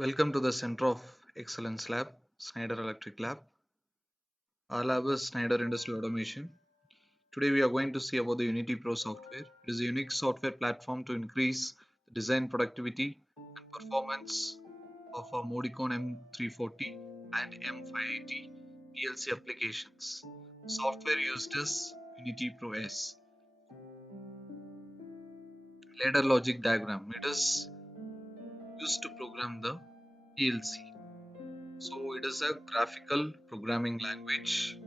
Welcome to the Center of Excellence Lab, Schneider Electric Lab. Our lab is Schneider Industrial Automation. Today we are going to see about the Unity Pro software. It is a unique software platform to increase the design productivity and performance of our Modicon M340 and M580 PLC applications. Software used is Unity Pro S. Ladder logic diagram. It is used to program the PLC. So it is a graphical programming language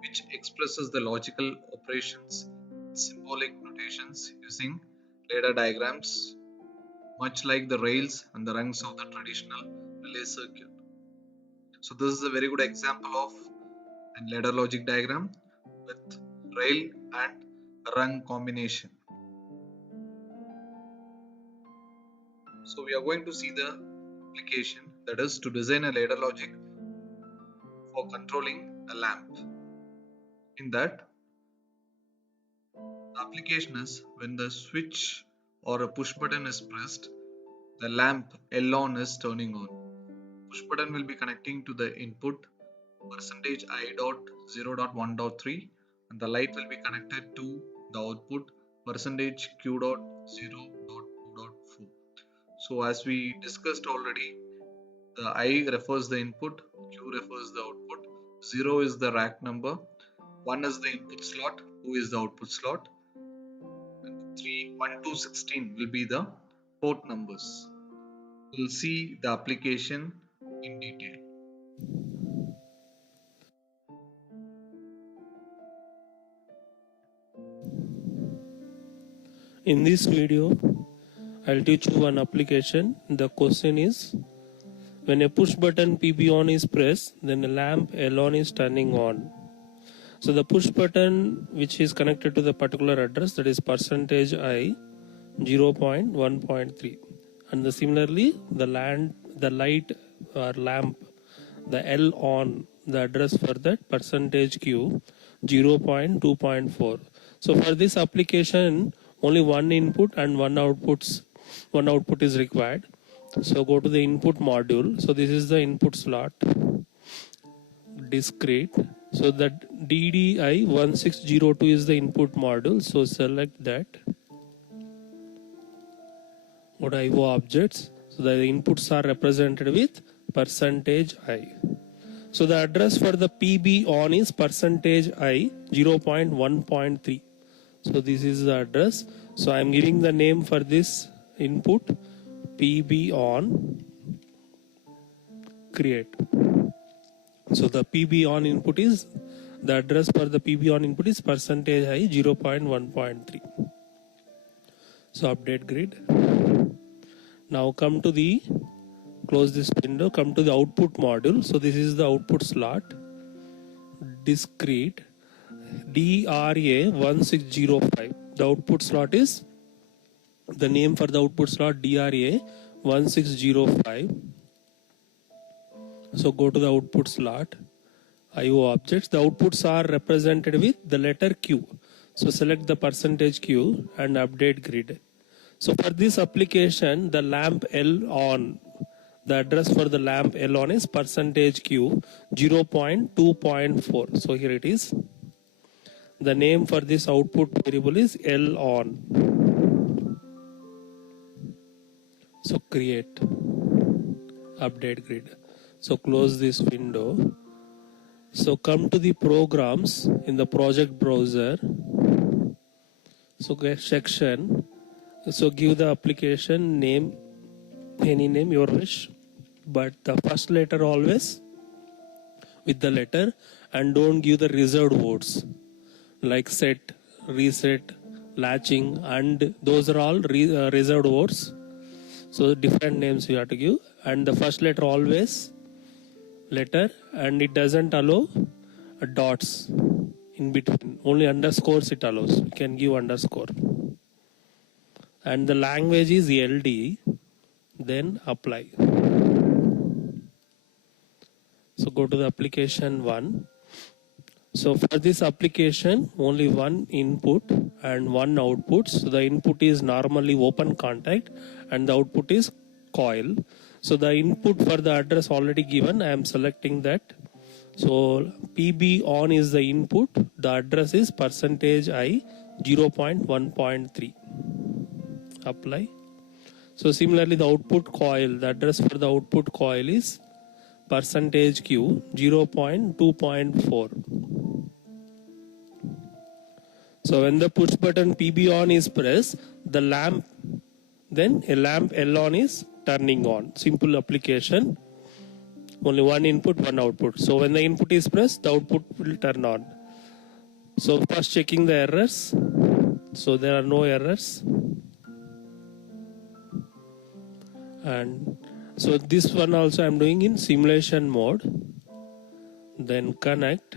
which expresses the logical operations in symbolic notations using ladder diagrams, much like the rails and the rungs of the traditional relay circuit. So this is a very good example of a ladder logic diagram with rail and rung combination. So we are going to see the application, that is to design a ladder logic for controlling a lamp. In that, the application is when the switch or a push button is pressed, the lamp L on is turning on. Push button will be connecting to the input %I.0.1.3 and the light will be connected to the output %Q.0.2.4. So as we discussed already, the I refers the input, Q refers the output, 0 is the rack number, 1 is the input slot, 2 is the output slot, and 3, 1 to 16 will be the port numbers. We'll see the application in detail. In this video, I'll teach you one application. The question is, when a push button PB on is pressed, then the lamp L on is turning on. So the push button which is connected to the particular address, that is %I 0.1.3, and similarly the light or lamp, the L on, the address for that %Q 0.2.4. So for this application, only one input and one output is required. So go to the input module. So this is the input slot, discrete. So that DDI1602 is the input module. So select that. Go to IO objects. So the inputs are represented with %I. So the address for the PB on is %I 0.1.3. So this is the address. So I am giving the name for this input PB on create. So the PB on input is, the address for the PB on input is %I 0.1.3. So update grid. Now come to the, close this window, come to the output module. So this is the output slot, discrete, DRA1605. The output slot is, the name for the output slot DRA1605. So go to the output slot, IO objects. The outputs are represented with the letter Q. So select the %Q and update grid. So for this application, the lamp L on, the address for the lamp L on is %Q 0.2.4. So here it is. The name for this output variable is L on. So create, update grid. So close this window. So come to the programs in the project browser. So get section. So give the application name, any name your wish, but the first letter always with the letter, and don't give the reserved words like set, reset, latching, and those are all reserved words. So different names you have to give, and the first letter always letter, and it doesn't allow dots in between, only underscores it allows. You can give underscore, and the language is LD, then apply. So go to the application 1. So for this application, only one input and one output. So the input is normally open contact and the output is coil. So the input for the address already given, I am selecting that. So PB on is the input, the address is percentage I 0.1.3. Apply. So similarly the output coil, the address for the output coil is percentage Q 0.2.4. So when the push button PB on is pressed, the lamp, then a lamp L on is turning on. Simple application. Only one input, one output. So when the input is pressed, the output will turn on. So first checking the errors. So there are no errors. And so this one also I am doing in simulation mode. Then connect.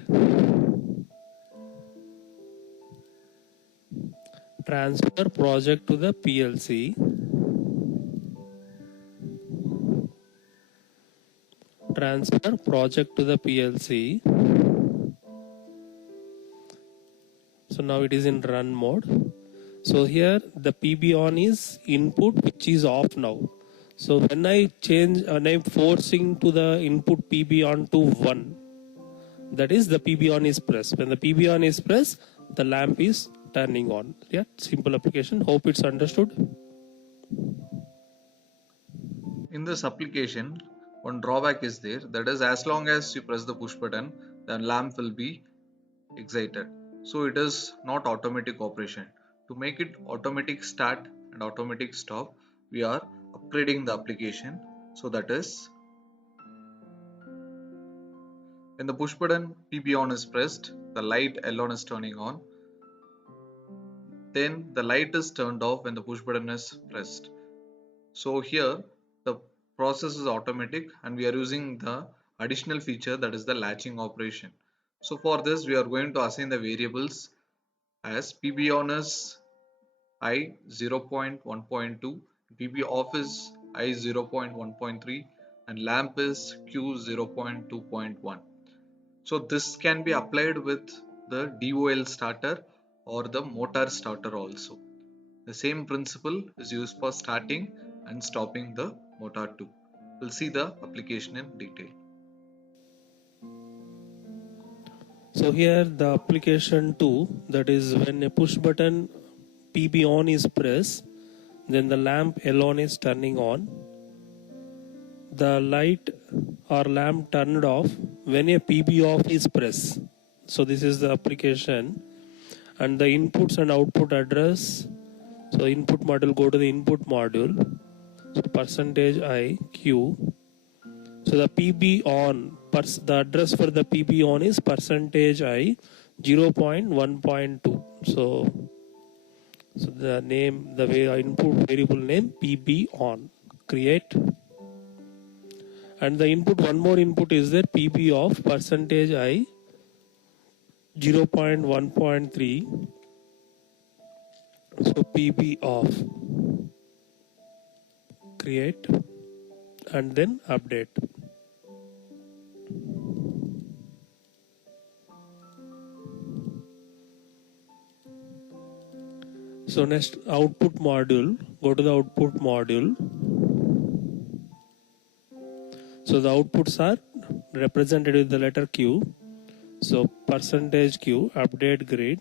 Transfer project to the PLC. Transfer project to the PLC. So now it is in run mode. So here the PB on is input which is off now. So when I change, when I'm forcing to the input PB on to 1, that is the PB on is pressed. When the PB on is pressed, the lamp is turning on. Yeah, simple application. Hope it's understood. In this application, one drawback is there, that is, as long as you press the push button, the lamp will be excited. So it is not automatic operation. To make it automatic start and automatic stop, we are upgrading the application. So that is, when the push button PB on is pressed, the light L on is turning on. Then the light is turned off when the push button is pressed. So here the process is automatic and we are using the additional feature, that is the latching operation. So for this we are going to assign the variables as PB on is I 0.1.2, PB off is I 0.1.3 and lamp is Q 0.2.1. So this can be applied with the DOL starter or the motor starter also. The same principle is used for starting and stopping the motor too. We'll see the application in detail. So here the application 2, that is when a push button PB on is pressed, then the lamp L on is turning on. The light or lamp turned off when a PB off is pressed. So this is the application, and the inputs and output address. So input module, go to the input module. So percentage I Q. So the PB on, the address for the PB on is percentage I 0.1.2. So the name, the input variable name PB on. Create. And the input, one more input is there, PB off percentage I 0.1.3. So PB off. Create and then update. So next, output module, go to the output module. So the outputs are represented with the letter Q. So percentage Q, update grid.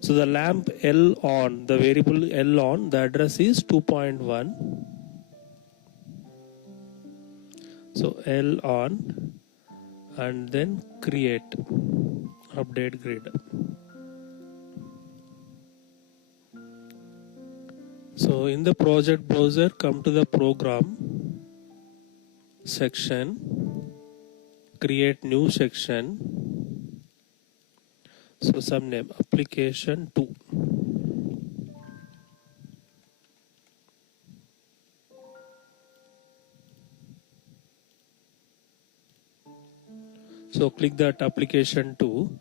So the lamp L on, the variable L on, the address is 2.1. So L on and then create, update grid. So in the project browser, come to the program section, create new section. So some name, application 2. So click that application 2.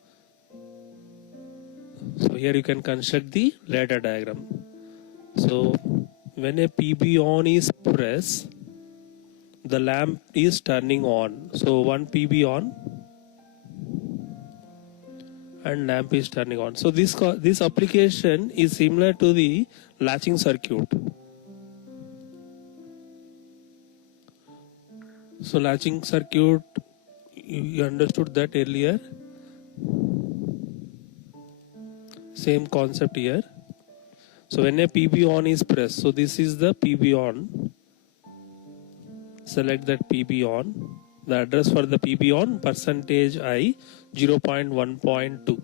So here you can construct the ladder diagram. So when a PB on is pressed, the lamp is turning on. So one PB on and lamp is turning on. So this application is similar to the latching circuit. So latching circuit, you understood that earlier. Same concept here. So when a PB on is pressed, so this is the PB on. Select that PB on. The address for the PB on percentage I 0.1.2.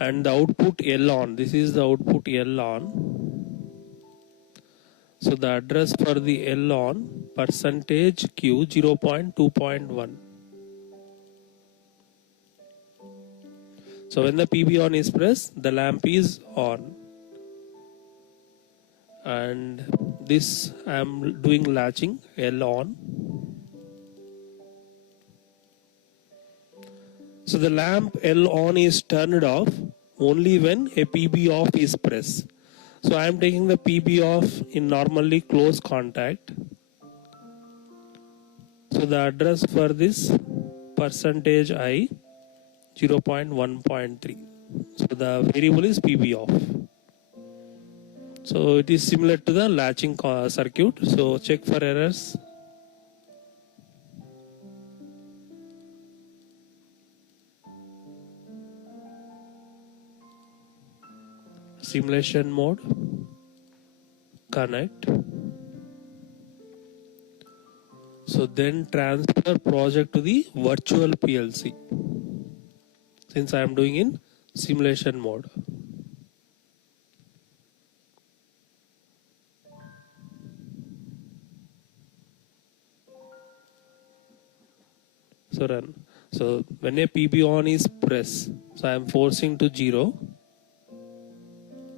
And the output L on. This is the output L on. So the address for the L on percentage Q 0.2.1. So when the PB on is pressed, the lamp is on. And this I am doing latching L on. So the lamp L on is turned off only when a PB off is pressed. So I am taking the PB off in normally close contact. So the address for this percentage I 0.1.3. So the variable is PB off. So it is similar to the latching circuit. So check for errors. Simulation mode. Connect. So then transfer project to the virtual PLC. Since I am doing in simulation mode. So run. So when a PB on is pressed, so I am forcing to 0.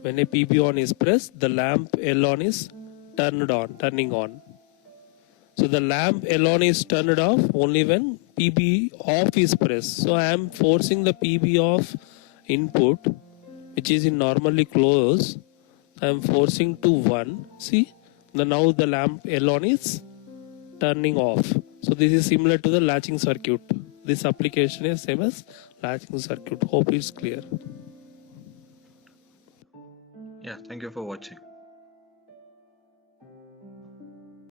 When a PB on is pressed, the lamp L on is turning on. So the lamp L on is turned off only when PB off is pressed. So I am forcing the PB off input, which is in normally close. I am forcing to 1. See, now the lamp L on is turning off. So this is similar to the latching circuit. This application is same as latching circuit. Hope it's clear. Yeah, thank you for watching.